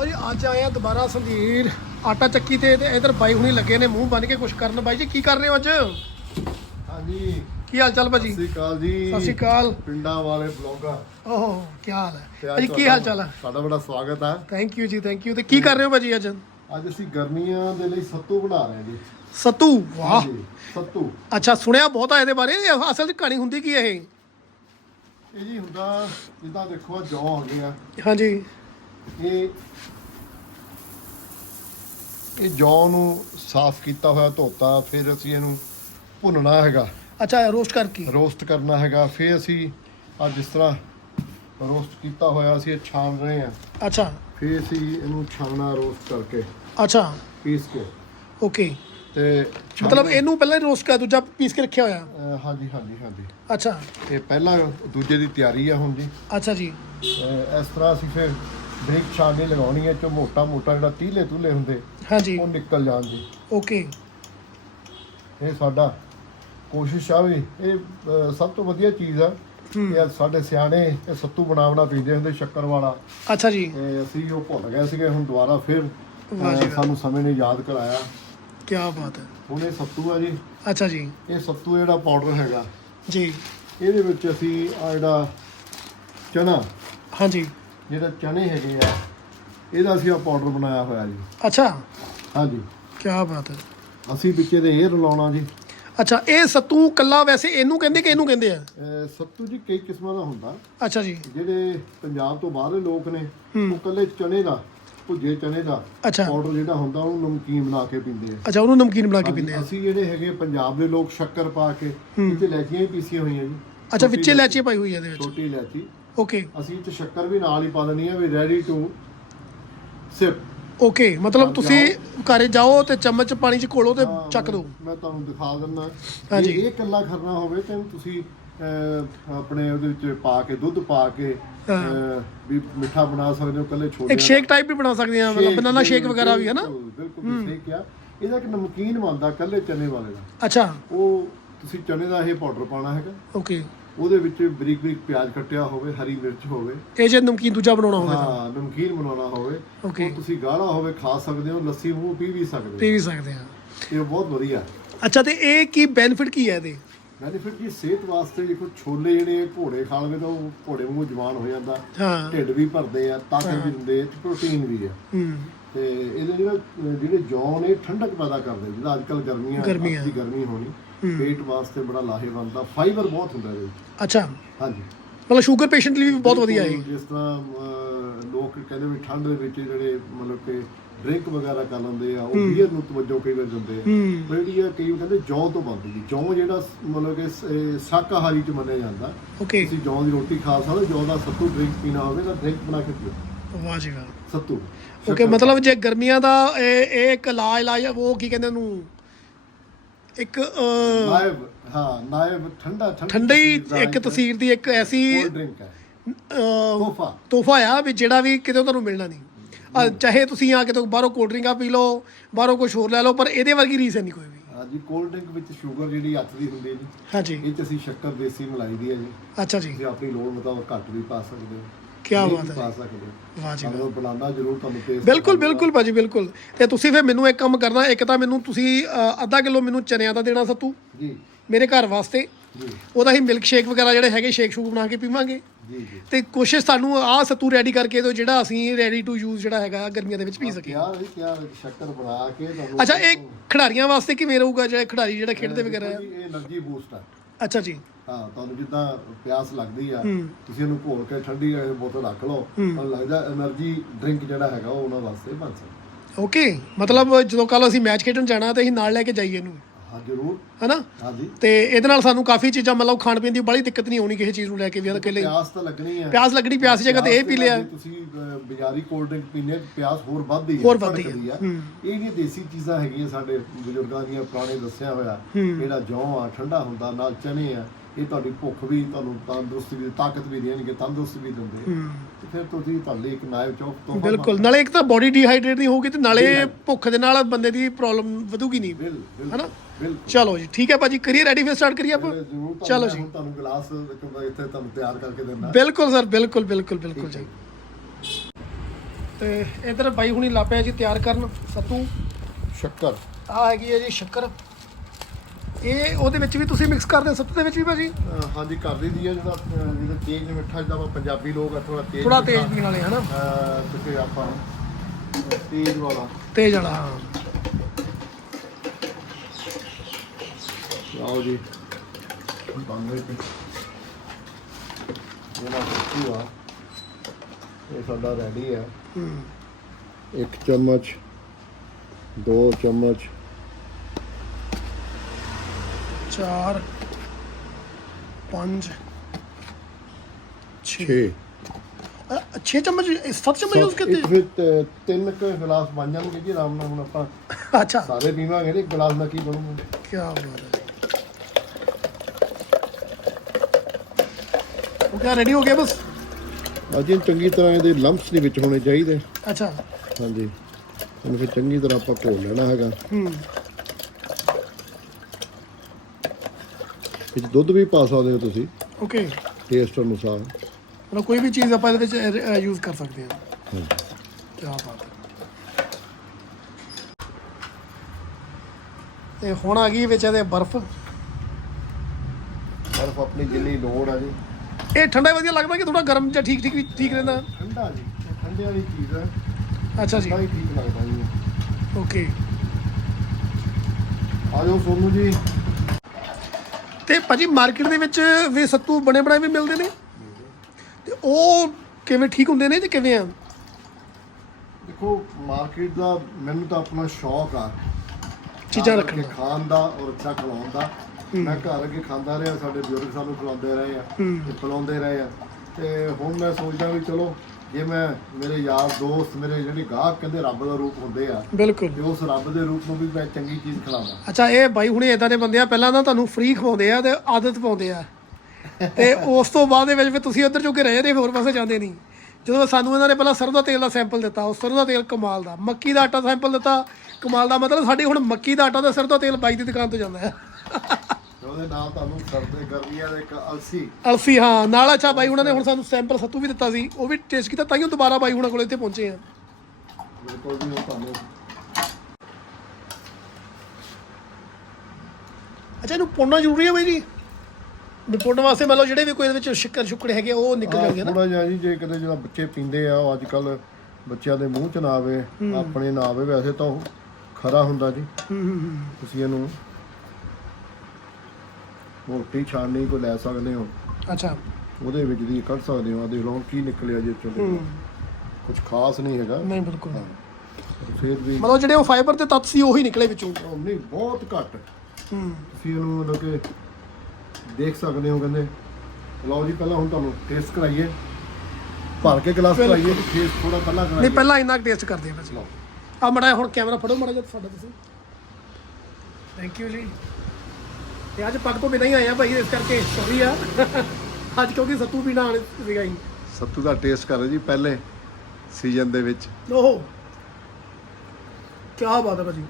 ਲਓ ਜੀ ਅੱਜ ਆਏ ਆ ਦੁਬਾਰਾ ਸੰਧੀਰ। ਆਟਾ ਚੱਕੀ ਤੇ ਤੇ ਇਧਰ ਬਾਈ ਹੁਣੀ ਲੱਗੇ ਨੇ ਮੂੰਹ ਬੰਨ ਕੇ ਕੁਝ ਕਰਨ। ਬਾਈ ਜੀ ਕੀ ਕਰ ਰਹੇ ਹੋ ਅੱਜ? ਹਾਂਜੀ। ਕੀ ਹਾਲ ਚਾਲ ਭਾਜੀ? ਸਤਿ ਸ਼੍ਰੀ ਅਕਾਲ ਜੀ। ਸਤਿ ਸ਼੍ਰੀ ਅਕਾਲ। ਪਿੰਡਾਂ ਵਾਲੇ ਬਲੌਗਰ ਓਹ ਕੀ ਹਾਲ ਹੈ? ਅੱਜ ਕੀ ਹਾਲ ਚਾਲ ਹੈ? ਤੁਹਾਡਾ ਬੜਾ ਸਵਾਗਤ ਹੈ। Thank you ji thank you ਤੇ ਕੀ ਕਰ ਰਹੇ ਹੋ ਭਾਜੀ ਅੱਜ? ਅੱਜ ਅਸੀਂ ਗਰਮੀਆਂ ਦੇ ਲਈ ਸੱਤੂ ਬਣਾ ਰਹੇ ਹਾਂ ਜੀ। ਸੱਤੂ? ਵਾਹ। ਸੱਤੂ। ਅੱਛਾ ਸੁਣਿਆ ਬਹੁਤ ਆ ਇਹਦੇ ਬਾਰੇ? ਅਸਲ 'ਚ ਕਹਾਣੀ ਹੁੰਦੀ ਕੀ ਹੈ ਇਹ? ਇਹ ਜੀ ਹੁੰਦਾ ਜਿੱਦਾਂ ਦੇਖੋ ਜੌਂ ਆ ਗਏ ਆ। ਹਾਂਜੀ। ਇਹ ਇਹ ਜੌਂ ਨੂੰ ਸਾਫ਼ ਕੀਤਾ ਹੋਇਆ ਧੋਤਾ ਫਿਰ ਅਸੀਂ ਇਹਨੂੰ ਭੁੰਨਣਾ ਹੈਗਾ। ਅੱਛਾ ਰੋਸਟ ਕਰਕੇ? ਰੋਸਟ ਕਰਨਾ ਹੈਗਾ। ਫਿਰ ਅਸੀਂ ਆ ਜਿਸ ਤਰ੍ਹਾਂ ਰੋਸਟ ਕੀਤਾ ਹੋਇਆ ਅਸੀਂ ਇਹ ਛਾਣ ਰਹੇ ਹਾਂ। ਅੱਛਾ। ਫਿਰ ਅਸੀਂ ਇਹਨੂੰ ਛਾਣਨਾ ਰੋਸਟ ਕਰਕੇ। ਅੱਛਾ। ਪੀਸ ਕੇ। ਓਕੇ। ਤੇ ਮਤਲਬ ਇਹਨੂੰ ਪਹਿਲਾਂ ਰੋਸਟ ਕਰ ਦੂਜਾ ਪੀਸ ਕੇ ਰੱਖਿਆ ਹੋਇਆ? ਅਹ ਹਾਂਜੀ ਹਾਂਜੀ ਹਾਂਜੀ। ਅੱਛਾ। ਇਹ ਪਹਿਲਾ ਦੂਜੇ ਦੀ ਤਿਆਰੀ ਆ ਹੁਣ ਜੀ। ਅੱਛਾ ਜੀ। ਅਹ ਇਸ ਤਰ੍ਹਾਂ ਅਸੀਂ ਫਿਰ ਬ੍ਰੇਕ ਛਾਣਨੀ ਲਗਾਉਣੀ ਹੈ ਚੋ ਮੋਟਾ ਮੋਟਾ ਜਿਹੜਾ ਤੀਲੇ ਤੂਲੇ ਹੁੰਦੇ ਹਾਂਜੀ। ਉਹ ਨਿਕਲ ਜਾਣ ਜੀ। ਓਕੇ। ਇਹ ਸਾਡਾ ਕੋਸ਼ਿਸ਼ ਆ ਵੀ ਇਹ ਸਭ ਤੋਂ ਵਧੀਆ ਚੀਜ਼ ਆ। ਇਹ ਸਾਡੇ ਸਿਆਣੇ ਇਹ ਸੱਤੂ ਬਣਾਉਣਾ ਪੀਂਦੇ ਹੁੰਦੇ ਸ਼ੱਕਰ ਵਾਲਾ। ਅੱਛਾ ਜੀ। ਤੇ ਅਸੀਂ ਉਹ ਭੁੱਲ ਗਏ ਸੀਗੇ ਹੁਣ ਦੁਬਾਰਾ ਫਿਰ ਅਹ, ਵਾਹ ਜੀ ਵਾਹ। ਸਾਨੂੰ ਸਮੇਂ ਨੇ ਯਾਦ ਕਰਾਇਆ। ਕੀ ਬਾਤ ਹੈ। ਹੁਣ ਇਹ ਸੱਤੂ ਆ ਜੀ। ਅੱਛਾ ਜੀ। ਇਹ ਸੱਤੂ ਜਿਹੜਾ ਪਾਊਡਰ ਹੈਗਾ। ਜੀ। ਇਹਦੇ ਵਿੱਚ ਅਸੀਂ ਆ ਜਿਹੜਾ ਚਨਾ ਹਾਂਜੀ। ਜਿਹੜਾ ਚਨੇ ਹੈਗੇ ਆ ਇਹਦਾ ਅਸੀਂ ਆ ਪਾਊਡਰ ਬਣਾਇਆ ਹੋਇਆ ਜੀ। ਅੱਛਾ। ਹਾਂਜੀ। ਕੀ ਬਾਤ ਹੈ। ਅਸੀਂ ਵਿੱਚ ਇਹਦੇ 에ਅਰ ਲਾਉਣਾ ਜੀ। ਅੱਛਾ ਇਹ ਸੱਤੂ ਕੱਲਾ ਵੈਸੇ ਇਹਨੂੰ ਕਹਿੰਦੇ ਕਿ ਇਹਨੂੰ ਕਹਿੰਦੇ ਆ? ਅਹ ਸੱਤੂ ਜੀ ਕਈ ਕਿਸਮਾਂ ਦਾ ਹੁੰਦਾ। ਅੱਛਾ ਜੀ। ਜਿਹੜੇ ਪੰਜਾਬ ਤੋਂ ਬਾਹਰਲੇ ਲੋਕ ਨੇ ਉਹ ਕੱਲੇ ਚਨੇ ਦਾ ਭੁੱਜੇ ਚਨੇ ਦਾ ਅੱਛਾ। ਪਾਊਡਰ ਜਿਹੜਾ ਹੁੰਦਾ ਉਹਨੂੰ ਨਮਕੀਨ ਬਣਾ ਕੇ ਪੀਂਦੇ ਆ। ਅੱਛਾ ਉਹਨੂੰ ਨਮਕੀਨ ਬਣਾ ਕੇ ਪੀਂਦੇ ਆ। ਅਸੀਂ ਜਿਹੜੇ ਹੈਗੇ ਪੰਜਾਬ ਦੇ ਲੋਕ ਸ਼ੱਕਰ ਪਾ ਕੇ ਵਿੱਚ ਇਲਾਚੀਆਂ ਹੀ ਪੀਸੀਆਂ ਹੋਈਆਂ ਜੀ। ਅੱਛਾ ਵਿੱਚੇ ਇਲਾਚੀ ਪਾਈ ਹੋਈ ਹੈ ਇਹਦੇ ਵਿੱਚ। ਛੋਟੀ ਇਲਾਚੀ ਓਕੇ ਅਸੀਂ 'ਚ ਸ਼ੱਕਰ ਵੀ ਨਾਲ ਹੀ ਪਾ ਦੇਣੀ ਹੈ ਵੀ ਰੈਡੀ ਟੂ ਸਿਪ ਓਕੇ ਮਤਲਬ ਤੁਸੀਂ ਘਰੇ ਜਾਓ ਤੇ ਚਮਚ ਪਾਣੀ ਚ ਘੋਲੋ ਤੇ ਚੱਕ ਦਿਓ। ਮੈਂ ਤੁਹਾਨੂੰ ਦਿਖਾ ਦਿੰਦਾ। ਹਾਂਜੀ। ਇਹ ਇਕੱਲਾ ਕਰਨਾ ਹੋਵੇ ਤਾਂ ਤੁਸੀਂ ਆਪਣੇ ਉਹਦੇ ਵਿੱਚ ਪਾ ਕੇ ਦੁੱਧ ਪਾ ਕੇ ਵੀ ਮਿੱਠਾ ਬਣਾ ਸਕਦੇ ਹੋ ਇਕੱਲੇ ਛੋਲੇ ਇੱਕ ਸ਼ੇਕ ਟਾਈਪ ਵੀ ਬਣਾ ਸਕਦੇ ਆ ਮਤਲਬ ਬਨਾਨਾ ਸ਼ੇਕ ਵਗੈਰਾ ਵੀ ਹੈ ਨਾ? ਬਿਲਕੁਲ ਸ਼ੇਕ ਆ ਇਹਦਾ ਇੱਕ ਨਮਕੀਨ ਬਣਦਾ ਇਕੱਲੇ ਚਨੇ ਵਾਲੇ ਦਾ। ਅੱਛਾ। ਉਹ ਤੁਸੀਂ ਚਨੇ ਦਾ ਇਹ ਪਾਊਡਰ ਪਾਣਾ ਹੈਗਾ। ਓਕੇ ਉਹਦੇ ਵਿੱਚ ਬਰੀਕ ਬਰੀਕ ਪਿਆਜ਼ ਕੱਟਿਆ ਹੋਵੇ ਹਰੀ ਮਿਰਚ ਹੋਵੇ। ਇਹ ਜੇ ਨਮਕੀਨ ਦੂਜਾ ਬਣਾਉਣਾ ਹੋਵੇ ਤਾਂ? ਹਾਂ ਨਮਕੀਨ ਬਣਾਉਣਾ ਹੋਵੇ। Okay. ਉਹ ਤੁਸੀਂ ਗਾੜਾ ਹੋਵੇ ਖਾ ਸਕਦੇ ਹੋ ਲੱਸੀ ਮੂੰਹ ਪੀ ਵੀ ਸਕਦੇ ਪੀ ਵੀ ਸਕਦੇ ਆ ਹੋ। ਇਹ ਬਹੁਤ ਵਧੀਆ। ਅੱਛਾ ਤੇ ਇਹ ਕੀ ਬੈਨੀਫਿਟ ਕੀ ਹੈ ਇਹਦੇ? ਬੈਨੀਫਿਟ ਜੀ ਸਿਹਤ ਵਾਸਤੇ ਦੇਖੋ ਛੋਲੇ ਜਿਹੜੇ ਘੋੜੇ ਖਾ ਲਵੇ ਤਾਂ ਉਹ ਘੋੜੇ ਵਾਂਗੂ ਜਵਾਨ ਹੋ ਜਾਂਦਾ। ਹਾਂ। ਢਿੱਡ ਵੀ ਭਰਦੇ ਆ ਤਾਕਤ ਵੀ ਦਿੰਦੇ ਪ੍ਰੋਟੀਨ ਵੀ ਆ। ਹੂੰ। ਤੇ ਇਹਦੇ ਜਿਹੜਾ ਜਿਹੜੇ ਜੌਂ ਨੇ ਠੰਡਕ ਪੈਦਾ ਕਰਦੇ ਜਿਹਦਾ ਅੱਜ ਕੱਲ ਗਰਮੀਆਂ ਗਰਮੀਆਂ। ਦੀ ਗਰਮੀ ਹੋਣੀ। ਪੇਟ ਵਾਸਤੇ ਬੜਾ ਲਾਹੇਵੰਦ ਆ। ਫਾਈਬਰ ਬਹੁਤ ਹੁੰਦਾ ਇਹਦੇ ਵਿੱਚ। ਅੱਛਾ। ਹਾਂਜੀ। ਮਤਲਬ ਸ਼ੂਗਰ ਪੇਸ਼ੈਂਟ ਲਈ ਵੀ ਬਹੁਤ ਵਧੀਆ ਹੈ ਜਿਸ ਤਰ੍ਹਾਂ ਅਹ, ਲੋਕ ਕਹਿੰਦੇ ਵੀ ਠੰਡ ਦੇ ਵਿੱਚ ਜਿਹੜੇ ਮਤਲਬ ਕਿ ਡਰਿੰਕ ਵਗੈਰਾ ਕਰ ਲੈਂਦੇ ਆ ਉਹ ਬੀਅਰ ਨੂੰ ਤਵੱਜੋ ਕਈ ਵਾਰ ਦਿੰਦੇ ਆ। ਉਹ ਜਿਹੜੀ ਆ ਕਈ ਕਹਿੰਦੇ ਜੌਂ ਤੋਂ ਬਣਦੀ ਜੀ ਜੌਂ ਜਿਹੜਾ ਸ- ਮਤਲਬ ਕਿ ਸ- ਇਹ ਸ਼ਾਕਾਹਾਰੀ ਚ ਮੰਨਿਆ ਜਾਂਦਾ। ਓਕੇ। ਤੁਸੀਂ ਜੌਂ ਦੀ ਰੋਟੀ ਖਾ ਸਕਦੇ ਜੌਂ ਦਾ ਸੱਤੂ ਡਰਿੰਕ ਪੀਣਾ ਹੋਵੇ ਤਾਂ ਡਰਿੰਕ ਬਣਾ ਕੇ ਪੀਓ। ਵਾਹ ਜੀ ਵਾਹ। ਸੱਤੂ। ਓਕੇ ਮਤਲਬ ਜੇ ਗਰਮੀਆਂ ਦਾ ਇਹ ਇਹ ਇੱਕ ਇਲਾਜ ਇਲਾਜ ਉਹ ਕੀ ਕਹਿੰਦੇ ਉਹਨੂੰ? ਇੱਕ ਅਹ, ਨਾਇਬ ਹਾਂ ਨਾਇਬ ਠੰਡਾ ਠੰਡਾ ਠੰਡੀ ਇੱਕ ਤਸੀਰ ਦੀ ਇੱਕ ਐਸੀ ਡਰਿੰਕ ਹੈ। ਅਹ, ਤੋਹਫਾ। ਤੋਹਫਾ ਆ ਵੀ ਜਿਹੜਾ ਵੀ ਕਿਤੇ ਤੁਹਾਨੂੰ ਮਿਲਣਾ ਨਹੀਂ। ਆ, ਚਾਹੇ ਤੁਸੀਂ ਆ ਕਿਤੋਂ ਬਾਹਰੋਂ ਕੋਲਡ ਡਰਿੰਕਾਂ ਪੀ ਲਓ ਬਾਹਰੋਂ ਕੁਝ ਹੋਰ ਲੈ ਲਓ ਪਰ ਇਹਦੇ ਵਰਗੀ ਰੀਸ ਨਹੀਂ ਕੋਈ ਵੀ। ਹਾਂਜੀ ਕੋਲਡ ਡਰਿੰਕ ਵਿੱਚ ਸ਼ੂਗਰ ਜਿਹੜੀ ਅੱਤ ਦੀ ਹੁੰਦੀ ਹੈ ਜੀ ਹਾਂਜੀ। ਇਹ ਚ ਅਸੀਂ ਸ਼ੱਕਰ ਦੇਸੀ ਮਲਾਈ ਦੀ ਹੈ ਜੀ। ਅੱਛਾ ਜੀ। ਤੁਸੀਂ ਆਪਣੀ ਲੋੜ ਮੁਤਾਬਕ ਘੱਟ ਵੀ ਪਾ ਸਕਦੇ ਹੋ। ਕੀ ਬਾਤ ਹੈ। ਵਾਹ ਜੀ ਵਾਹ। ਮਤਲਬ ਜ਼ਰੂਰ ਤੁਹਾਨੂੰ ਟੇਸਟ ਬਿਲਕੁਲ ਬਿਲਕੁਲ ਭਾਜੀ ਬਿਲਕੁਲ। ਤੇ ਤੁਸੀਂ ਫਿਰ ਮੈਨੂੰ ਇੱਕ ਕੰਮ ਕਰਨਾ ਇੱਕ ਤਾਂ ਮੈਨੂੰ ਤੁਸੀਂ ਅੱਧਾ ਕਿਲੋ ਮੈਨੂੰ ਚਨਿਆਂ ਦਾ ਦੇਣਾ ਸੱਤੂ। ਜੀ। ਮੇਰੇ ਘਰ ਵਾਸਤੇ। ਜੀ। ਉਹਦਾ ਹੀ ਮਿਲਕ ਸ਼ੇਕ ਵਗੈਰਾ ਜਿਹੜੇ ਹੈਗੇ ਸ਼ੇਕ ਸ਼ੂਕ ਬਣਾ ਕੇ ਪੀਵਾਂਗੇ। ਜੀ ਤੇ ਕੋਸ਼ਿਸ਼ ਤੁਹਾਨੂੰ ਆਹ ਸੱਤੂ ਰੈਡੀ ਕਰਕੇ ਦਿਓ ਜਿਹੜਾ ਅਸੀਂ ਰੈਡੀ ਟੂ ਯੂਜ਼ ਜਿਹੜਾ ਹੈਗਾ ਗਰਮੀਆਂ ਦੇ ਵਿੱਚ ਪੀ ਸਕੀਏ। ਕਿਆ ਵੀ ਕਿਆ ਸ਼ੱਕਰ ਬਣਾ ਕੇ ਤੁਹਾਨੂੰ ਅੱਛਾ ਇਹ ਖਿਡਾਰੀਆਂ ਵਾਸਤੇ ਕਿਵੇਂ ਰਹੂਗਾ ਜਿਹੜੇ ਖਿਡਾਰੀ ਜਿਹੜਾ ਖੇਡਦੇ ਵਗੈਰਾ ਇਹ એનર્ਜੀ ਬੂਸਟ ਹੈ ਅੱਛਾ ਜੀ। ਹਾਂ ਤੁਹਾਨੂੰ ਜਿੱਦਾਂ ਪਿਆਸ ਲੱਗਦੀ ਆ ਤੁਸੀਂ ਇਹਨੂੰ ਘੋਲ ਕੇ ਠੰਡੀ ਇਹ ਬੋਤਲ ਰੱਖ ਲਓ। ਤੁਹਾਨੂੰ ਲੱਗਦਾ એનર્ਜੀ ਡਰਿੰਕ ਜਿਹੜਾ ਹੈਗਾ ਉਹ ਉਹਨਾਂ ਵਾਸਤੇ ਬਣ ਸਕਦਾ। ਓਕੇ ਮਤਲਬ ਜਦੋਂ ਕੱਲ ਅਸੀਂ ਮੈਚ ਖੇਡਣ ਜਾਣਾ ਤੇ ਅਸੀਂ ਨਾਲ ਲੈ ਕੇ ਜਾਈਏ ਇਹਨੂੰ। ਹਾਂ ਜ਼ਰੂਰ। ਹਨਾ? ਹਾਂਜੀ। ਤੇ ਇਹਦੇ ਨਾਲ ਸਾਨੂੰ ਕਾਫੀ ਚੀਜ਼ਾਂ ਮਤਲਬ ਖਾਣ ਪੀਣ ਦੀ ਬੜੀ ਦਿੱਕਤ ਨਹੀਂ ਆਉਣੀ ਕਿਸੇ ਚੀਜ਼ ਨੂੰ ਲੈ ਕੇ ਵੀ ਯਾਰ ਇਕੱਲੇ ਪਿਆਸ ਤਾਂ ਲੱਗਣੀ ਹੈ ਪਿਆਸ ਲੱਗਣੀ ਪਿਆਸ ਦੀ ਜਗ੍ਹਾ ਤੇ ਇਹ ਪੀ ਲਿਆ। ਜੇ ਤੁਸੀਂ ਅਹ, ਬਾਜ਼ਾਰੀ ਕੋਲਡ ਡਰਿੰਕ ਪੀਨੇ ਪਿਆਸ ਹੋਰ ਵੱਧਦੀ ਹੈ ਹੋਰ ਵੱਧਦੀ ਹੈ। ਭੜਕਦੀ ਇਹ ਜਿਹੜੀਆਂ ਦੇਸੀ ਚੀਜ਼ਾਂ ਹੈਗੀਆਂ ਸਾਡੇ ਬਜ਼ੁਰਗਾਂ ਦੀਆਂ ਪੁਰਾਣੇ ਦੱਸਿਆ ਹੋਇਆ ਜਿਹੜਾ ਜੌਂ ਆ ਠੰਡਾ ਹੁੰਦਾ ਨਾਲ ਚਨੇ ਆ ਇਹ ਤੁਹਾਡੀ ਭੁੱਖ ਵੀ ਤੁਹਾਨੂੰ ਤੰਦਰੁਸਤੀ ਵੀ ਤਾਕਤ ਵੀ ਦੇਣਗੇ ਤੰਦਰੁਸਤ ਵੀ ਦਿੰਦੇ। ਤੇ ਫਿਰ ਤੁਸੀਂ ਤੁਹਾਡੇ ਇੱਕ ਨਾਇਬ ਚੌਕ ਤੋਂ ਬਿਲਕੁਲ ਨਾਲੇ ਇੱਕ ਤਾਂ ਬੋਡੀ ਡੀਹਾਈਡਰੇਟ ਨਹੀਂ ਹੋਊਗੀ ਤੇ ਨਾਲੇ ਭੁੱਖ ਦੇ ਨਾਲ ਬੰਦੇ ਦੀ ਪ੍ਰੋਬਲਮ ਵਧੂਗੀ ਨਹੀਂ। ਹਨਾ? ਚਲੋ ਜੀ ਠੀਕ ਹੈ ਭਾਜੀ ਕਰੀਏ ਰੈਡੀ ਫਿਰ ਸਟਾਰਟ ਕਰੀਏ ਆਪਾਂ? ਚਲੋ ਜੀ। ਤੁਹਾਨੂੰ ਗਲਾਸ ਇੱਥੇ ਤੁਹਾਨੂੰ ਤਿਆਰ ਕਰਕੇ ਦਿੰਦਾ। ਬਿਲਕੁਲ ਸਰ ਬਿਲਕੁਲ ਬਿਲਕੁਲ ਬਿਲਕੁਲ ਜੀ। ਤੇ ਇਧਰ ਬਾਈ ਹੁਣੀ ਲਾਪਿਆ ਜੀ ਤਿਆਰ ਕਰਨ ਸੱਤੂ। ਸ਼ੱਕਰ। ਆ ਹੈਗੀ ਹੈ ਜੀ ਸ਼ੱਕਰ। ਇਹ ਉਹਦੇ ਵਿੱਚ ਵੀ ਤੁਸੀਂ ਮਿਕਸ ਕਰਦੇ ਹੋ ਸੱਤੂ ਦੇ ਵਿੱਚ ਵੀ ਭਾਜੀ? ਅਹ ਹਾਂਜੀ ਕਰ ਦਈਦੀ ਹੈ ਜਿਹੜਾ ਅਹ ਜਿਹੜਾ ਤੇਜ਼ ਮਿੱਠਾ ਜਿੱਦਾਂ ਆਪਾਂ ਪੰਜਾਬੀ ਲੋਕ ਆ ਥੋੜਾ ਤੇਜ਼ ਥੋੜਾ ਤੇਜ਼ ਮਿੱਠਾ, ਪੀਣ ਵਾਲੇ ਹਨਾ? ਅਹ ਤੇ ਫਿਰ ਆਪਾਂ ਤੇਜ਼ ਵਾਲਾ। ਤੇਜ਼ ਵਾਲਾ ਹਾਂ। ਆਓ ਜੀ। ਬੰਗੇ ਤੇ ਇਹਨਾਂ ਸੱਚੀ ਆ ਇਹ ਸਾਡਾ ਰੈਡੀ ਹੈ ਹੂੰ। ਇੱਕ ਚਮਚ ਦੋ ਚਮਚ ਚਾਰ ਪੰਜ 6 6 6 ਚਮਚ ਯੂਜ਼ ਕੀਤੇ? ਫਿਰ ਤ- ਤਿੰਨ ਕੁ ਗਲਾਸ ਬਣ ਜਾਣਗੇ ਜੀ ਆਰਾਮ ਨਾਲ ਹੁਣ ਆਪਾਂ ਅੱਛਾ। ਸਾਰੇ ਪੀਵਾਂਗੇ ਨਹੀਂ ਗਲਾਸ ਨਾਲ ਕੀ ਬਣੂਗਾ? ਕੀ ਬਾਤ ਹੈ। ਉਹ ਕਿਆ ਰੈਡੀ ਹੋ ਗਿਆ ਬਸ? ਅਜੇ ਚੰਗੀ ਤਰ੍ਹਾਂ ਇਹਦੇ ਲੰਪਸ ਦੇ ਵਿੱਚ ਹੋਣੇ ਚਾਹੀਦੇ। ਅੱਛਾ। ਹਾਂਜੀ। ਇਹਨੂੰ ਫਿਰ ਚੰਗੀ ਤਰ੍ਹਾਂ ਆਪਾਂ ਘੋਲ ਲੈਣਾ ਹੈਗਾ। ਹੂੰ। ਵਿੱਚ ਦੁੱਧ ਵੀ ਪਾ ਸਕਦੇ ਹੋ ਤੁਸੀਂ। ਓਕੇ ਟੇਸਟ ਅਨੁਸਾਰ। ਮਤਲਬ ਕੋਈ ਵੀ ਚੀਜ਼ ਆਪਾਂ ਇਹਦੇ ਵਿੱਚ ਯੂਜ਼ ਕਰ ਸਕਦੇ ਹਾਂ। ਹਾਂਜੀ। ਕੀ ਬਾਤ ਹੈ। ਤੇ ਹੁਣ ਆ ਗਈ ਵਿੱਚ ਇਹਦੇ ਬਰਫ਼। ਬਰਫ ਆਪਣੀ ਜਿੰਨੀ ਲੋੜ ਆ ਜੀ। ਇਹ ਠੰਡਾ ਹੀ ਵਧੀਆ ਲੱਗਦਾ ਕਿ ਥੋੜਾ ਗਰਮ ਜਾਂ ਠੀਕ ਠੀਕ ਵੀ ਠੀਕ ਰਹਿੰਦਾ? ਠੰਡਾ ਜੀ। ਇਹ ਠੰਡੇ ਵਾਲੀ ਚੀਜ਼ ਹੈ ਅੱਛਾ ਜੀ। ਹੀ ਠੀਕ ਲੱਗਦਾ ਜੀ। ਓਕੇ ਆ ਜਾਓ ਸੋਨੂ ਜੀ। ਤੇ ਭਾਜੀ ਮਾਰਕੀਟ ਦੇ ਵਿੱਚ ਵੀ ਸੱਤੂ ਬਣੇ ਬਣਾਏ ਵੀ ਮਿਲਦੇ ਨੇ। ਤੇ ਉਹ ਕਿਵੇਂ ਠੀਕ ਹੁੰਦੇ ਨੇ ਤੇ ਕਿਵੇਂ ਆ? ਦੇਖੋ ਮਾਰਕੀਟ ਦਾ ਮੈਨੂੰ ਤਾਂ ਆਪਣਾ ਸ਼ੌਕ ਆ। ਚੀਜ਼ਾਂ ਘਰ ਰੱਖਣ ਅੱਗੇ ਦਾ। ਖਾਣ ਦਾ ਔਰ ਅੱਛਾ ਖਿਲਾਉਣ ਦਾ। ਮੈਂ ਘਰ ਅੱਗੇ ਖਾਂਦਾ ਰਿਹਾ ਸਾਡੇ ਬਜ਼ੁਰਗ ਸਾਨੂੰ ਖਿਲਾਉਂਦੇ ਰਹੇ ਆ ਤੇ ਖਿਲਾਉਂਦੇ ਰਹੇ ਆ। ਤੇ ਹੁਣ ਮੈਂ ਸੋਚਦਾ ਵੀ ਚਲੋ ਜੇ ਮੈਂ ਮੇਰੇ ਯਾਰ ਦੋਸਤ ਮੇਰੇ ਜਿਹੜੇ ਗਾਹਕ ਕਹਿੰਦੇ ਰੱਬ ਦਾ ਰੂਪ ਹੁੰਦੇ ਆ ਬਿਲਕੁਲ। ਤੇ ਉਸ ਰੱਬ ਦੇ ਰੂਪ ਨੂੰ ਵੀ ਮੈਂ ਚੰਗੀ ਚੀਜ਼ ਖਿਲਾਵਾਂ। ਅੱਛਾ ਇਹ ਬਾਈ ਹੁਣੇ ਇਦਾਂ ਦੇ ਬੰਦੇ ਆ ਪਹਿਲਾਂ ਤਾਂ ਤੁਹਾਨੂੰ ਫ੍ਰੀ ਖਵਾਉਂਦੇ ਆ ਤੇ ਆਦਤ ਪਾਉਂਦੇ ਆ। ਤੇ ਉਸ ਤੋਂ ਬਾਅਦ ਦੇ ਵਿੱਚ ਫਿਰ ਤੁਸੀਂ ਉੱਧਰ ਚੁੱਕੇ ਰਹੇ ਨੇ ਹੋਰ ਪਾਸੇ ਜਾਂਦੇ ਨਹੀਂ। ਜਦੋਂ ਸਾਨੂੰ ਇਹਨਾਂ ਨੇ ਪਹਿਲਾਂ ਸਰੋਂ ਦਾ ਤੇਲ ਦਾ ਸੈਂਪਲ ਦਿੱਤਾ ਉਹ ਸਰੋਂ ਦਾ ਤੇਲ ਕਮਾਲ ਦਾ ਮੱਕੀ ਦਾ ਆਟਾ ਸੈਂਪਲ ਦਿੱਤਾ। ਕਮਾਲ ਦਾ ਮਤਲਬ ਸਾਡੀ ਹੁਣ ਮੱਕੀ ਦਾ ਆਟਾ ਤੇ ਸਰੋਂ ਦਾ ਤੇਲ ਬਾਈ ਦੀ ਦੁਕਾਨ ਤੋਂ ਜਾਂਦਾ ਹੈ। ਤੇ ਉਹਦੇ ਨਾਲ ਤੁਹਾਨੂੰ ਸਰਦੇ ਗਰਮੀਆਂ ਦੇ ਇੱਕ ਅਲਸੀ। ਅਲਫੀ ਹਾਂ ਨਾਲ ਅੱਛਾ ਬਾਈ ਹੁਣਾਂ ਨੇ ਹੁਣ ਸਾਨੂੰ ਸੈਂਪਲ ਸੱਤੂ ਵੀ ਦਿੱਤਾ ਸੀ। ਉਹ ਵੀ ਟੇਸਟ ਕੀਤਾ ਤਾਂ ਹੀ ਉਹ ਦੁਬਾਰਾ ਬਾਈ ਹੁਣਾਂ ਕੋਲ ਇੱਥੇ ਪਹੁੰਚੇ ਆ। ਬਿਲਕੁਲ ਵੀ ਉਹ ਤੁਹਾਨੂੰ ਅੱਛਾ ਇਹਨੂੰ ਪੁੰਨਾ ਜ਼ਰੂਰੀ ਹੈ ਬਾਈ ਜੀ? ਵੀ ਪੁੰਨ ਵਾਸਤੇ ਮੰਨ ਲਓ ਜਿਹੜੇ ਵੀ ਕੋਈ ਇਹਦੇ ਵਿੱਚ ਸ਼ੱਕਰ ਸ਼ੁਕਰ ਹੈਗੇ ਆ, ਉਹ ਨਿਕਲ ਜਾਣਗੇ ਨਾ। ਥੋੜਾ ਜਿਹਾ ਜੀ ਜੇ ਕਿਤੇ ਜਿਹੜਾ ਬੱਚੇ ਪੀਂਦੇ ਆ ਉਹ ਅੱਜ ਕੱਲ ਬੱਚਿਆਂ ਦੇ ਮੂੰਹ ਚ ਨਾ ਆਵੇ ਆਪਣੇ ਨਾ ਆਵੇ ਵੈਸੇ ਤਾਂ ਉਹ ਖਰਾ ਹੁੰਦਾ ਜੀ। ਤੁਸੀਂ ਇਹਨੂੰ ਮੋਟੀ ਛਾਣਨੀ ਕੋ ਲੈ ਸਕਦੇ ਹੋ। ਅੱਛਾ। ਉਹਦੇ ਵਿੱਚ ਦੀ ਕੱਢ ਸਕਦੇ ਹੋ। ਆ ਦੇਖ ਲਓ ਕੀ ਨਿਕਲਿਆ ਜੀ ਚੋਂ ਹੂੰ। ਕੁਝ ਖਾਸ ਨਹੀਂ ਹੈਗਾ। ਨਹੀਂ ਬਿਲਕੁਲ ਫਿਰ ਵੀ ਮਤਲਬ ਜਿਹੜੇ ਉਹ ਫਾਈਬਰ ਤੇ ਤੱਤ ਸੀ ਉਹੀ ਨਿਕਲੇ ਵਿੱਚੋਂ। ਉਹ ਨਹੀਂ ਬਹੁਤ ਘੱਟ। ਹੂੰ। ਤੁਸੀਂ ਇਹਨੂੰ ਮਤਲਬ ਕਿ ਦੇਖ ਸਕਦੇ ਹੋ ਕਹਿੰਦੇ। ਲਓ ਜੀ ਪਹਿਲਾਂ ਹੁਣ ਤੁਹਾਨੂੰ ਟੇਸਟ ਕਰਾਈਏ। ਭਰ ਕੇ ਗਲਾਸ। ਕਰਾਈਏ ਟੇਸਟ ਥੋੜਾ ਪਹਿਲਾਂ ਨਹੀਂ ਕਰਾਈਏ ਪਹਿਲਾਂ ਇੰਨਾ ਟੇਸਟ ਕਰਦੇ ਆ ਬਸ ਲਓ। ਆ ਮੜਾ ਹੁਣ ਕੈਮਰਾ ਫੜੋ ਮੜਾ ਜਿਹਾ ਸਾਡਾ ਤੁਸੀਂ। ਥੈਂਕ ਯੂ ਜੀ। ਤੇ ਅੱਜ ਪੱਗ ਤੋਂ ਬਿਨਾਂ ਹੀ ਆਇਆ ਭਾਈ ਇਸ ਕਰਕੇ ਸੌਰੀ ਆ ਅੱਜ ਕਿਉਂਕਿ ਸੱਤੂ ਪੀਣਾ ਆਣ ਸੀਗਾ ਜੀ। ਸੱਤੂ ਦਾ ਟੇਸਟ ਕਰੋ ਜੀ ਪਹਿਲੇ ਸੀਜ਼ਨ ਦੇ ਵਿੱਚ। ਓਹੋ। ਕੀ ਬਾਤ ਹੈ ਭਾਜੀ।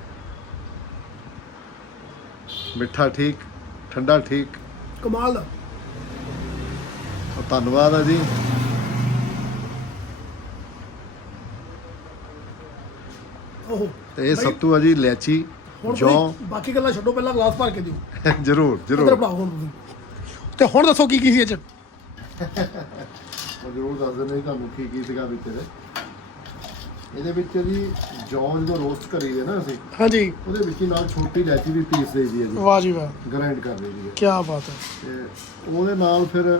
ਮਿੱਠਾ ਠੀਕ ਠੰਡਾ ਠੀਕ। ਕਮਾਲ ਦਾ ਧੰਨਵਾਦ ਹੈ ਜੀ। ਓਹੋ। ਤੇ ਇਹ ਸੱਤੂ ਆ ਜੀ ਲੈਚੀ ਹੁਣ ਜੌਂ ਤੁਸੀਂ ਬਾਕੀ ਗੱਲਾਂ ਛੱਡੋ ਪਹਿਲਾਂ ਗਲਾਸ ਭਰ ਕੇ ਦਿਓ। ਜ਼ਰੂਰ ਜ਼ਰੂਰ। ਬਣਾਓ ਹੁਣ ਤੁਸੀਂ। ਤੇ ਹੁਣ ਦੱਸੋ ਕੀ ਕੀ ਸੀ ਇਹ ਚ? ਮੈਂ ਜ਼ਰੂਰ ਦੱਸ ਦਿੰਦਾ ਜੀ ਤੁਹਾਨੂੰ ਕੀ ਕੀ ਸੀਗਾ ਵਿੱਚ ਇਹਦੇ। ਇਹਦੇ ਵਿੱਚ ਜੀ ਜੌਂ ਜਦੋਂ ਰੋਸਟ ਕਰੀਦੇ ਨਾ ਅਸੀਂ ਹਾਂਜੀ। ਉਹਦੇ ਵਿੱਚ ਹੀ ਨਾਲ ਛੋਟੀ ਇਲਾਇਚੀ ਵੀ ਪੀਸ ਦੇਈਦੀ ਹੈ ਜੀ। ਵਾਹ ਜੀ ਵਾਹ। ਗ੍ਰਾਈਂਡ ਕਰ ਲਈਦੀ ਹੈ। ਕੀ ਬਾਤ ਹੈ। ਤੇ ਉਹਦੇ ਨਾਲ ਫਿਰ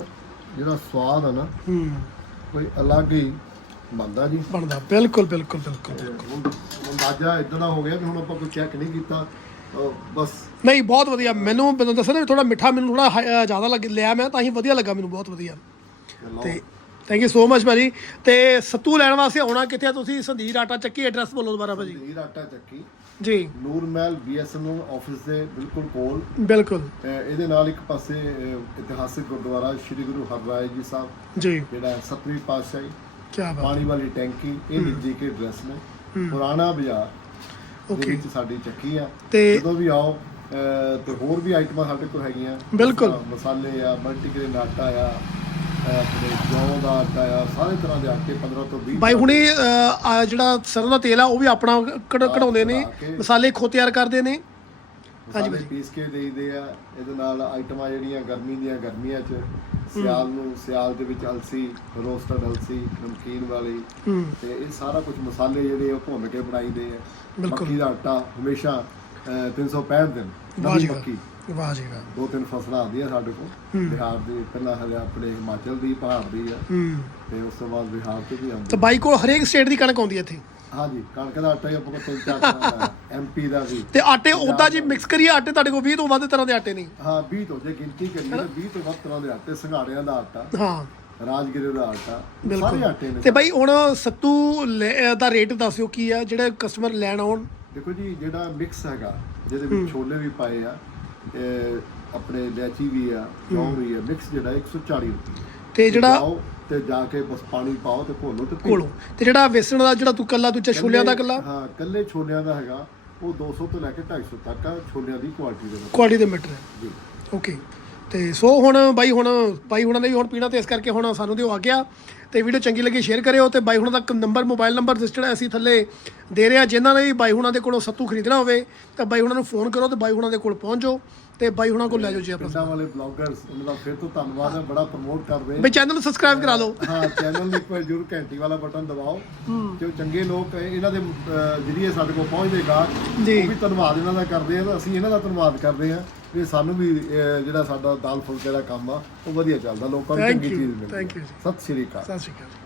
ਜਿਹੜਾ ਸਵਾਦ ਆ ਨਾ ਹੂੰ। ਕੋਈ ਅਲੱਗ ਹੀ ਬਣਦਾ ਜੀ। ਬਣਦਾ ਬਿਲਕੁਲ ਬਿਲਕੁਲ ਬਿਲਕੁਲ ਤੇ ਹੁਣ ਅੰਦਾਜ਼ਾ ਇਦਾਂ ਦਾ ਹੋ ਗਿਆ ਕਿ ਹੁਣ ਆਪਾਂ ਕੋਈ ਚੈੱਕ ਨਹੀਂ ਕੀਤਾ। ਅਹ ਬਸ। ਨਹੀਂ ਬਹੁਤ ਵਧੀਆ। ਮੈਨੂੰ ਮੈਨੂੰ ਦੱਸਿਆ ਨਾ ਥੋੜਾ ਮਿੱਠਾ ਮੈਨੂੰ ਥੋੜਾ ਜ਼ਿਆਦਾ ਲੱਗ ਲਿਆ ਮੈਂ ਤਾਂ ਹੀ ਵਧੀਆ ਲੱਗਾ ਮੈਨੂੰ ਬਹੁਤ ਵਧੀਆ। ਤੇ ਥੈਂਕ ਯੂ ਸੋ ਮਚ ਭਾਜੀ। ਤੇ ਸੱਤੂ ਲੈਣ ਵਾਸਤੇ ਆਉਣਾ ਕਿੱਥੇ ਆ ਤੁਸੀਂ? ਸੰਦੀਰ ਆਟਾ ਚੱਕੀ ਐਡਰੈਸ ਬੋਲੋ ਦੁਬਾਰਾ ਭਾਜੀ। ਨੀਰ ਆਟਾ ਚੱਕੀ। ਜੀ। ਨੂਰ ਮਹਿਲ ਬੀਐਸਐਨਐਲ ਆਫਿਸ ਦੇ ਬਿਲਕੁਲ ਕੋਲ। ਬਿਲਕੁਲ। ਅਹ ਇਹਦੇ ਨਾਲ ਇੱਕ ਪਾਸੇ ਅਹ ਇਤਿਹਾਸਿਕ ਗੁਰਦੁਆਰਾ ਸ੍ਰੀ ਗੁਰੂ ਹਰਰਾਏ ਜੀ ਸਾਹਿਬ। ਜੀ। ਜਿਹੜਾ ਹੈ ਸਤਵੀਂ ਪਾਤਸ਼ਾਹੀ। ਕੀ ਬਾਤ ਪਾਣੀ ਵਾਲੀ ਟੈਂਕੀ ਇਹ ਨਜ਼ਦੀਕੇ ਐਡਰੈਸ ਨੇ। ਪੁਰਾਣਾ ਬਾਜ਼ਾਰ ਓਕੇ। ਵਿੱਚ ਸਾਡੀ ਚੱਕੀ ਆ। ਤੇ- ਜਦੋਂ ਵੀ ਆਓ ਤੇ ਹੋਰ ਵੀ ਆਈਟਮਾਂ ਸਾਡੇ ਕੋਲ ਹੈਗੀਆਂ। ਬਿਲਕੁਲ। ਮਸਾਲੇ ਆ ਮਲਟੀਗ੍ਰੇਨ ਆਟਾ ਆ ਆਪਣੇ ਜੌਂ ਦਾ ਆਟਾ ਆ ਸਾਰੇ ਤਰ੍ਹਾਂ ਦੇ ਆਟੇ 15 ਤੋਂ 20 ਬਾਈ ਹੁਣੇ ਜਿਹੜਾ ਸਰੋਂ ਦਾ ਤੇਲ ਆ ਉਹ ਵੀ ਆਪਣਾ ਕਢ- ਕਢਾਉਂਦੇ ਨੇ। ਕੇ। ਮਸਾਲੇ ਖੋ ਤਿਆਰ ਕਰਦੇ ਨੇ। ਹਾਂਜੀ ਪੀਸ ਕੇ ਦੇਈਦੇ ਆ ਇਹਦੇ ਨਾਲ ਆਈਟਮਾਂ ਜਿਹੜੀਆਂ ਗਰਮੀ ਦੀਆਂ ਗਰਮੀਆਂ 'ਚ ਸਿਆਲ ਨੂੰ ਸਿਆਲ ਦੇ ਵਿੱਚ ਅਲਸੀ ਰੋਸਟਡ ਅਲਸੀ ਨਮਕੀਨ ਵਾਲੀ ਹੂੰ। ਤੇ ਇਹ ਸਾਰਾ ਕੁਝ ਮਸਾਲੇ ਜਿਹੜੇ ਉਹ ਭੁੰਨ ਕੇ ਬਣਾਈਦੇ ਆ। ਬਿਲਕੁਲ। ਮੱਕੀ ਦਾ ਆਟਾ ਹਮੇਸ਼ਾ ਅਹ, 365 ਦਿਨ ਵਾਹ ਨਵੀਂ ਜੀ ਮੱਕੀ। ਵਾਹ ਵਾਹ ਜੀ ਵਾਹ। ਦੋ ਤਿੰਨ ਫਸਲਾਂ ਆਉਂਦੀਆਂ ਸਾਡੇ ਕੋਲ। ਬਿਹਾਰ ਦੀ ਪਹਿਲਾਂ ਹਲੇ ਆਪਣੇ ਹਿਮਾਚਲ ਦੀ ਪਹਾੜ ਦੀ ਆ। ਹੂੰ। ਤੇ ਉਸ ਤੋਂ ਬਾਅਦ ਬਿਹਾਰ ਤੋਂ ਵੀ ਆਉਂਦੀ ਤੇ ਬਾਈ ਕੋਲ ਹਰੇਕ ਸਟੇਟ ਦੀ ਕਣਕ ਆਉਂਦੀ ਹੈ ਇੱਥੇ? ਹਾਂਜੀ ਕਣਕ ਦਾ ਆਟਾ ਹੀ ਆਪਾਂ ਕੋਲ ਤਿੰਨ ਚਾਰ ਤਰ੍ਹਾਂ ਦਾ ਐਮਪੀ ਦਾ ਵੀ। ਤੇ ਆਟੇ ਉਦਾਂ ਜੀ ਮਿਕਸ ਕਰੀਏ ਆਟੇ ਤੁਹਾਡੇ ਕੋਲ 20 ਤੋਂ ਵੱਧ ਤਰ੍ਹਾਂ ਦੇ ਆਟੇ ਨਹੀਂ? ਹਾਂ 20 ਤੋਂ ਜੇ ਗਿਣਤੀ ਕਰੀਏ ਤਾਂ 20 ਤੋਂ ਵੱਧ ਤਰ੍ਹਾਂ ਦੇ ਆਟੇ ਸੰਘਾੜਿਆਂ ਦਾ ਆਟਾ ਹਾਂ। ਰਾਜਗੀਰੇ ਦਾ ਆਟਾ। ਸਾਰੇ ਆਟੇ ਨੇ ਤੇ ਬਾਈ ਹੁਣ ਸੱਤੂ ਦਾ ਰੇਟ ਦੱਸਿਓ ਕੀ ਆ ਜਿਹੜੇ ਕਸਟਮਰ ਲੈਣ ਆਉਣ? ਦੇਖੋ ਜੀ ਜਿਹੜਾ ਮਿਕਸ ਹੈਗਾ ਜਿਹਦੇ ਵਿੱਚ ਛੋਲੇ ਵੀ ਪਾਏ ਆ ਆਪਣੇ ਲੈਚੀ ਵੀ ਆ ਜੌਂ ਵੀ ਆ ਮਿਕਸ ਜਿਹੜਾ 140 ਰੁਪਏ। ਤੇ ਜਿਹੜਾ ਤੇ ਜਾ ਕੇ ਬਸ ਪਾਣੀ ਪਾਓ ਤੇ ਘੋਲੋ ਤੇ। ਕੋਲੋਂ ਤੇ ਜਿਹੜਾ ਵੇਸਣ ਦਾ ਜਿਹੜਾ ਤੂੰ ਕੱਲਾ ਦੂਜਾ ਛੋਲਿਆਂ ਦਾ ਕੱਲਾ? ਹਾਂ ਕੱਲੇ ਛੋਲਿਆਂ ਦਾ ਹੈਗਾ। ਉਹ 200 ਤੋਂ ਲੈ ਕੇ 250 ਤੱਕ ਆ ਛੋਲਿਆਂ ਦੀ ਕੁਆਲਿਟੀ ਦੇ ਵਿੱਚ। ਕੁਆਲਿਟੀ ਦੇ ਮੀਟਰ ਹੈ। ਜੀ। ਓਕੇ ਤੇ ਸੋ ਹੁਣ ਬਾਈ ਹੁਣ ਬਾਈ ਹੁਣਾਂ ਨੇ ਵੀ ਹੁਣ ਪੀਣਾ ਤੇ ਇਸ ਕਰਕੇ ਹੁਣ ਸਾਨੂੰ ਦਿਓ ਆ ਗਿਆ। ਤੇ ਵੀਡੀਓ ਚੰਗੀ ਲੱਗੀ ਸ਼ੇਅਰ ਕਰਿਓ ਤੇ ਬਾਈ ਹੁਣਾਂ ਦਾ ਨੰਬਰ ਮੋਬਾਈਲ ਨੰਬਰ ਰਜਿਸਟਰਡ ਅਸੀਂ ਥੱਲੇ ਦੇ ਰਹੇ ਹਾਂ ਜਿਨ੍ਹਾਂ ਨੇ ਵੀ ਬਾਈ ਹੁਣਾਂ ਦੇ ਕੋਲੋਂ ਸੱਤੂ ਖਰੀਦਣਾ ਹੋਵੇ ਤਾਂ ਬਾਈ ਹੁਣਾਂ ਨੂੰ ਫੋਨ ਕਰੋ ਤੇ ਬਾਈ ਹੁਣਾਂ ਦੇ ਕੋਲ ਪਹੁੰਚ। ਤੇ ਬਾਈ ਹੁਣਾਂ ਕੋਲ ਲੈ ਜਾਓ ਜੀ ਆਪਣਾ। ਪਿੰਡਾਂ ਵਾਲੇ ਬਲੌਗਰਸ ਉਹਨਾਂ ਦਾ ਫਿਰ ਤੋਂ ਧੰਨਵਾਦ ਹੈ ਬੜਾ ਪ੍ਰਮੋਟ ਕਰਦੇ ਬਈ ਚੈਨਲ ਨੂੰ ਸਬਸਕ੍ਰਾਈਬ ਕਰਾ ਲਓ। ਹਾਂ ਚੈਨਲ ਨੂੰ ਇੱਕ ਵਾਰ ਜਰੂਰ ਘੰਟੀ ਵਾਲਾ ਬਟਨ ਦਬਾਓ। ਜੋ ਚੰਗੇ ਲੋਕ ਇਹਨਾਂ ਦੇ ਜਰੀਏ ਸਾਡੇ ਕੋਲ ਪਹੁੰਚਦੇ ਗਾਹਕ। ਉਹ ਵੀ ਧੰਨਵਾਦ ਇਹਨਾਂ ਦਾ ਕਰਦੇ ਆ ਅਸੀਂ ਇਹਨਾਂ ਦਾ ਧੰਨਵਾਦ ਕਰਦੇ ਆ ਵੀ ਸਾਨੂੰ ਵੀ ਜਿਹੜਾ ਸਾਡਾ ਦਾਲ ਫੁਲਕੇ ਦਾ ਕੰਮ ਆ ਉਹ ਵਧੀਆ ਚੱਲਦਾ ਲੋਕਾਂ ਨੂੰ ਚੰਗੀ ਚੀਜ਼ ਮਿਲਦੀ ਹੈ। ਜੀ। ਸਤਿ ਸ਼੍ਰੀ ਅਕਾਲ। ਸਤਿ ਸ਼੍ਰੀ ਅਕਾਲ।